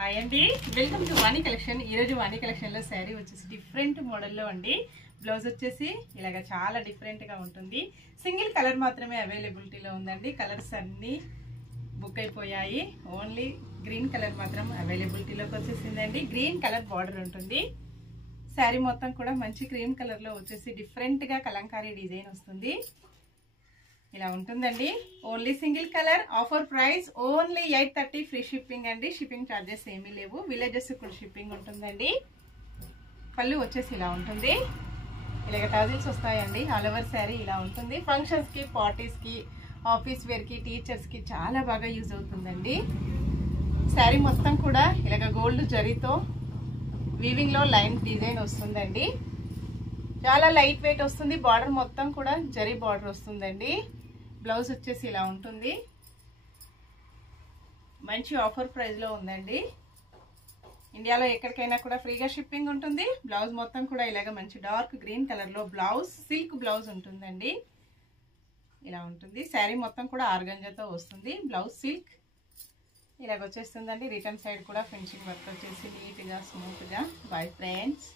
Hi అండి, welcome to Vani collection. ఈరోజు వాణి కలెక్షన్లో శారీ వచ్చేసి డిఫరెంట్ మోడల్లో అండి. బ్లౌజ్ వచ్చేసి ఇలాగ చాలా డిఫరెంట్గా ఉంటుంది. సింగిల్ కలర్ మాత్రమే అవైలబిలిటీలో ఉందండి. కలర్స్ అన్నీ బుక్ అయిపోయాయి. ఓన్లీ గ్రీన్ కలర్ మాత్రం అవైలబిలిటీలోకి వచ్చేసిందండి. గ్రీన్ కలర్ బార్డర్ ఉంటుంది. శారీ మొత్తం కూడా మంచి క్రీమ్ కలర్లో వచ్చేసి డిఫరెంట్గా కలంకారీ డిజైన్ వస్తుంది. ఇలా ఉంటుందండి. Only single colour. Offer price only 830. Free shipping అండి. షిప్పింగ్ ఛార్జెస్ ఏమీ లేవు. విలేజెస్ కూడా షిప్పింగ్ ఉంటుందండి. పళ్ళు వచ్చేసి ఇలా ఉంటుంది. ఇలాగ టాజిల్స్ వస్తాయండి. ఆల్ ఓవర్ శారీ ఇలా ఉంటుంది. ఫంక్షన్స్కి, పార్టీస్కి, ఆఫీస్ వేర్కి, టీచర్స్కి చాలా బాగా యూజ్ అవుతుందండి. శారీ మొత్తం కూడా ఇలాగ గోల్డ్ జరీతో వీవింగ్లో లైన్ డిజైన్ వస్తుందండి. చాలా లైట్ వెయిట్ వస్తుంది. బార్డర్ మొత్తం కూడా జరీ బార్డర్ వస్తుందండి. బ్లౌజ్ వచ్చేసి ఇలా ఉంటుంది. మంచి ఆఫర్ ప్రైస్లో ఉందండి. ఇండియాలో ఎక్కడికైనా కూడా ఫ్రీగా షిప్పింగ్ ఉంటుంది. బ్లౌజ్ మొత్తం కూడా ఇలాగ మంచి డార్క్ గ్రీన్ కలర్లో బ్లౌజ్, సిల్క్ బ్లౌజ్ ఉంటుందండి. ఇలా ఉంటుంది. శారీ మొత్తం కూడా ఆర్గంజాతో వస్తుంది. బ్లౌజ్ సిల్క్ ఇలాగ వచ్చేస్తుందండి. రిటర్న్ సైడ్ కూడా ఫినిషింగ్ వర్క్ వచ్చేసి నీట్గా స్మూత్గా. Bye friends.